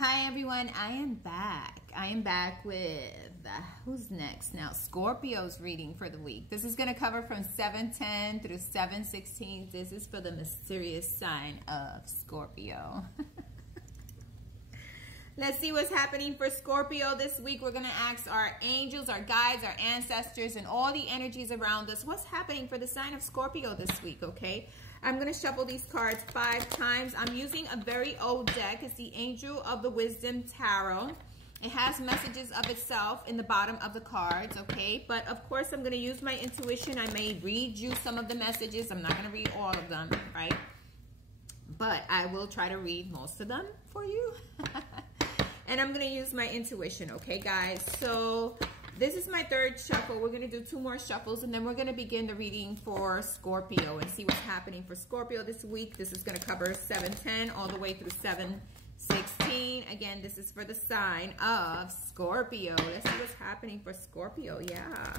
Hi everyone, I am back. I am back with, who's next now? Scorpio's reading for the week. This is going to cover from 7/10 through 7/16. This is for the mysterious sign of Scorpio. Let's see what's happening for Scorpio this week. We're going to ask our angels, our guides, our ancestors, and all the energies around us. What's happening for the sign of Scorpio this week, okay? I'm going to shuffle these cards 5 times. I'm using a very old deck. It's the Angel of the Wisdom Tarot. It has messages of itself in the bottom of the cards, okay? But, of course, I'm going to use my intuition. I may read you some of the messages. I'm not going to read all of them, right? But I will try to read most of them for you. And I'm going to use my intuition, okay, guys? So this is my 3rd shuffle. We're going to do 2 more shuffles, and then we're going to begin the reading for Scorpio and see what's happening for Scorpio this week. This is going to cover 7/10 all the way through 7/16. Again, this is for the sign of Scorpio. Let's see what's happening for Scorpio. Yeah.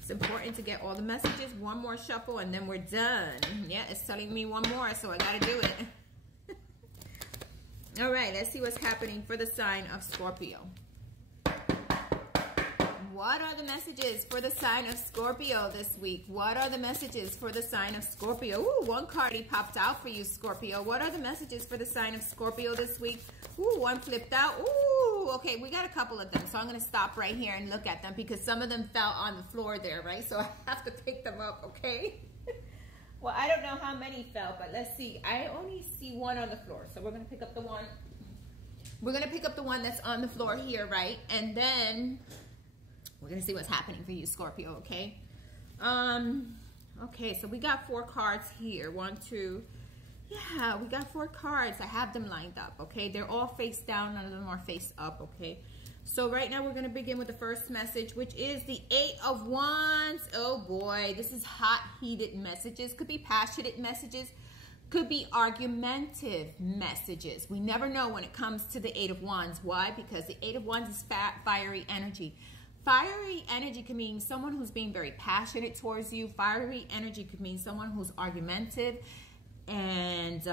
It's important to get all the messages. 1 more shuffle, and then we're done. Yeah, it's telling me 1 more, so I got to do it. All right, let's see what's happening for the sign of Scorpio. What are the messages for the sign of Scorpio this week? What are the messages for the sign of Scorpio? Ooh, 1 card popped out for you, Scorpio. What are the messages for the sign of Scorpio this week? Ooh, 1 flipped out. Ooh, okay, we got a couple of them. So I'm going to stop right here and look at them because some of them fell on the floor there, right? So I have to pick them up, okay? Well, I don't know how many fell, but let's see. I only see 1 on the floor. So we're going to pick up the one. We're going to pick up the one that's on the floor here, right? And then we're going to see what's happening for you, Scorpio, okay? Okay, so we got 4 cards here. 1, 2. Yeah, we got 4 cards. I have them lined up, okay? They're all face down. None of them are face up, okay? So right now we're going to begin with the first message, which is the 8 of Wands. Oh boy, this is hot, heated messages. Could be passionate messages. Could be argumentative messages. We never know when it comes to the 8 of Wands. Why? Because the 8 of Wands is fiery energy. Fiery energy can mean someone who's being very passionate towards you. Fiery energy could mean someone who's argumentative and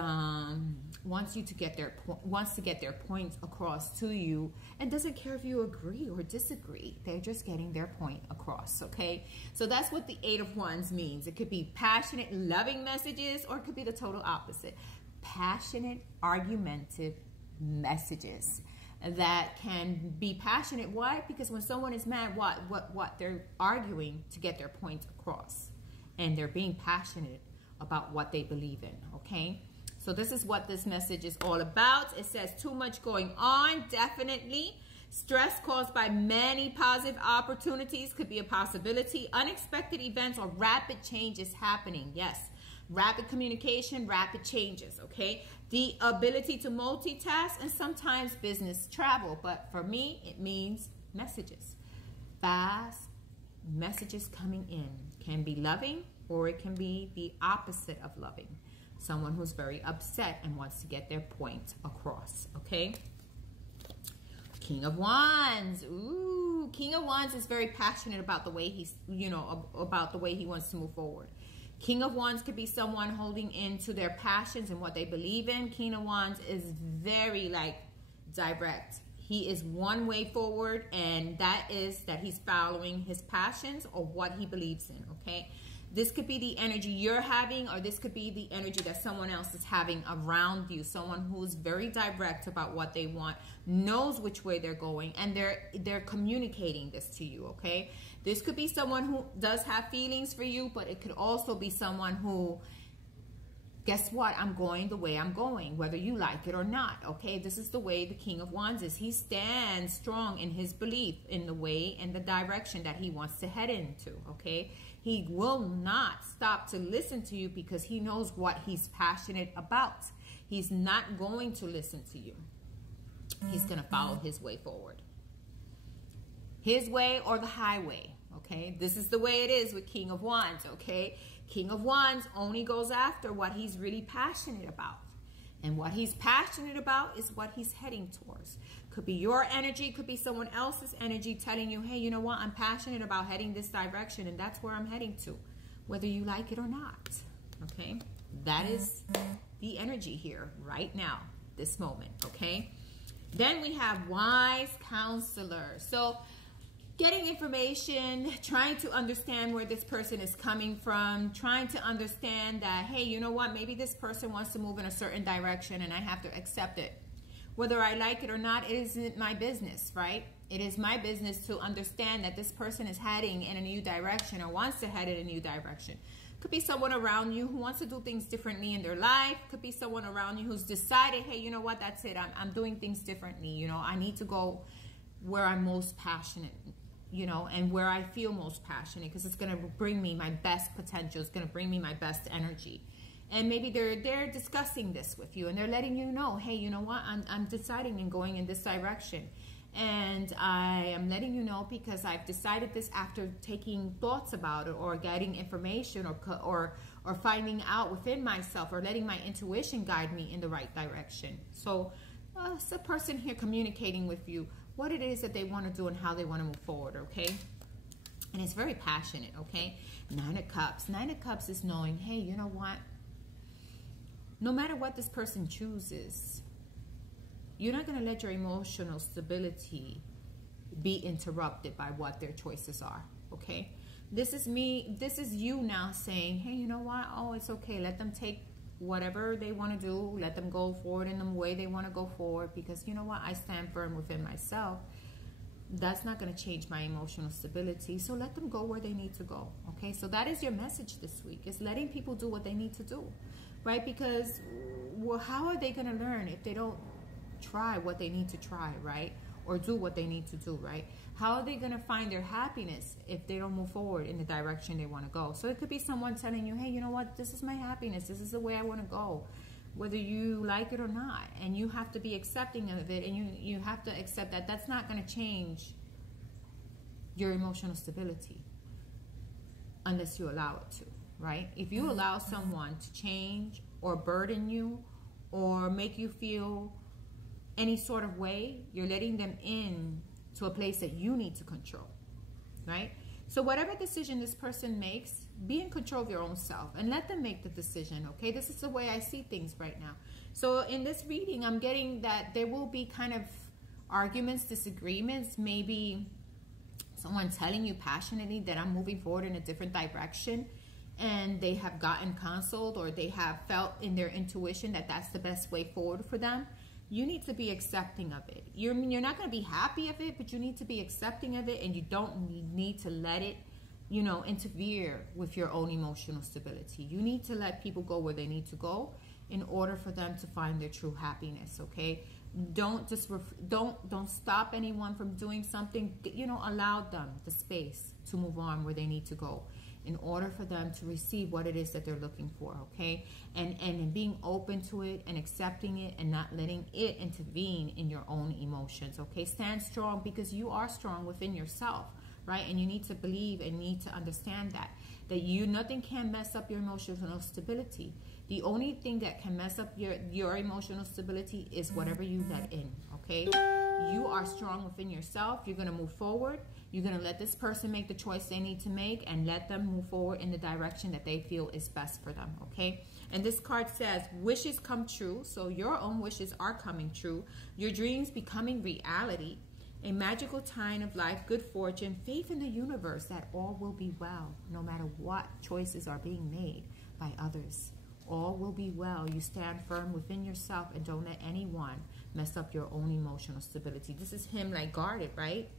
wants to get their point across to you, and doesn't care if you agree or disagree. They're just getting their point across, okay? So that's what the 8 of Wands means. It could be passionate, loving messages, or it could be the total opposite. Passionate, argumentative messages that can be passionate. Why? Because when someone is mad, what they're arguing to get their point across, and they're being passionate about what they believe in, okay? So this is what this message is all about. It says too much going on, definitely. Stress caused by many positive opportunities could be a possibility. Unexpected events or rapid changes happening, yes. Rapid communication, rapid changes, okay? The ability to multitask and sometimes business travel. But for me, it means messages. Fast messages coming in. Can be loving, or it can be the opposite of loving. Someone who's very upset and wants to get their point across, okay? King of Wands. Ooh, King of Wands is very passionate about the way he's, about the way he wants to move forward. King of Wands could be someone holding into their passions and what they believe in. King of Wands is very, direct. He is one way forward, and that is that he's following his passions or what he believes in, okay? This could be the energy you're having, or this could be the energy that someone else is having around you. Someone who's very direct about what they want, knows which way they're going, and they're communicating this to you, okay? This could be someone who does have feelings for you, but it could also be someone who, guess what? I'm going the way I'm going, whether you like it or not, okay? This is the way the King of Wands is. He stands strong in his belief in the way and the direction that he wants to head into, okay? He will not stop to listen to you because he knows what he's passionate about. He's not going to listen to you. He's going to follow his way forward. His way or the highway, okay? This is the way it is with King of Wands, okay? King of Wands only goes after what he's really passionate about. And what he's passionate about is what he's heading towards. Could be your energy, could be someone else's energy telling you, hey, you know what? I'm passionate about heading this direction, and that's where I'm heading to, whether you like it or not, okay? That is the energy here right now, this moment, okay? Then we have wise counselor. So getting information, trying to understand where this person is coming from, trying to understand that, hey, you know what, maybe this person wants to move in a certain direction and I have to accept it. Whether I like it or not, it isn't my business, right? It is my business to understand that this person is heading in a new direction or wants to head in a new direction. Could be someone around you who wants to do things differently in their life. Could be someone around you who's decided, hey, you know what, that's it. I'm doing things differently. You know, I need to go where I'm most passionate, you know, and where I feel most passionate, because it's going to bring me my best potential. It's going to bring me my best energy. And maybe they're discussing this with you and they're letting you know, hey, you know what, I'm deciding and going in this direction. And I am letting you know because I've decided this after taking thoughts about it or getting information or finding out within myself or letting my intuition guide me in the right direction. So it's a person here communicating with you what it is that they want to do and how they want to move forward, okay? And it's very passionate, okay? 9 of Cups. 9 of Cups is knowing, hey, you know what? No matter what this person chooses, you're not going to let your emotional stability be interrupted by what their choices are, okay? This is you now saying, hey, you know what? Oh, it's okay. Let them take whatever they want to do. Let them go forward in the way they want to go forward, because you know what? I stand firm within myself. That's not going to change my emotional stability. So let them go where they need to go, okay? So that is your message this week, is letting people do what they need to do, right? Because, well, how are they going to learn if they don't try what they need to try, right? Or do what they need to do, right? How are they going to find their happiness if they don't move forward in the direction they want to go? So it could be someone telling you, hey, you know what? This is my happiness. This is the way I want to go, whether you like it or not. And you have to be accepting of it. And you have to accept that that's not going to change your emotional stability unless you allow it to, right? If you allow someone to change or burden you or make you feel any sort of way, you're letting them in to a place that you need to control, right? So whatever decision this person makes, be in control of your own self and let them make the decision, okay? This is the way I see things right now. So in this reading, I'm getting that there will be kind of arguments, disagreements, maybe someone telling you passionately that I'm moving forward in a different direction, and they have gotten counseled or they have felt in their intuition that that's the best way forward for them. You need to be accepting of it. You're not going to be happy of it, but you need to be accepting of it, and you don't need to let it, you know, interfere with your own emotional stability. You need to let people go where they need to go in order for them to find their true happiness, okay? Don't stop anyone from doing something. You know, allow them the space to move on where they need to go in order for them to receive what it is that they're looking for, okay? And being open to it and accepting it and not letting it intervene in your own emotions, okay? Stand strong, because you are strong within yourself, right? And you need to believe and need to understand that nothing can mess up your emotional stability. The only thing that can mess up your emotional stability is whatever you let in, okay? You are strong within yourself. You're going to move forward. You're going to let this person make the choice they need to make and let them move forward in the direction that they feel is best for them, okay? And this card says, wishes come true. So your own wishes are coming true. Your dreams becoming reality. A magical time of life, good fortune, faith in the universe that all will be well, no matter what choices are being made by others. All will be well. You stand firm within yourself and don't let anyone mess up your own emotional stability. This is him like guarded, right?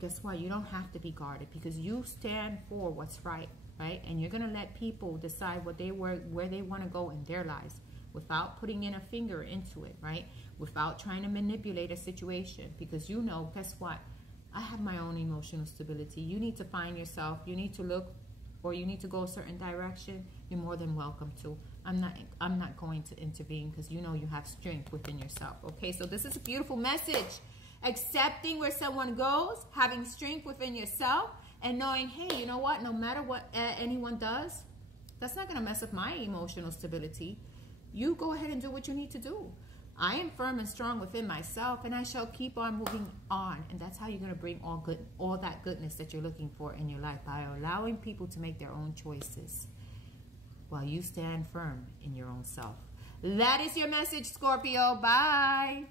Guess what? You don't have to be guarded, because you stand for what's right, right? And you're going to let people decide where they want to go in their lives without putting in a finger into it, right? Without trying to manipulate a situation, because you know, guess what? I have my own emotional stability. You need to find yourself. You need to look, or you need to go a certain direction. You're more than welcome to. I'm not going to intervene, because you know you have strength within yourself, okay? So this is a beautiful message. Accepting where someone goes, having strength within yourself, and knowing, hey, you know what? No matter what anyone does, that's not going to mess up my emotional stability. You go ahead and do what you need to do. I am firm and strong within myself, and I shall keep on moving on. And that's how you're going to bring all that goodness that you're looking for in your life, by allowing people to make their own choices while you stand firm in your own self. That is your message, Scorpio. Bye.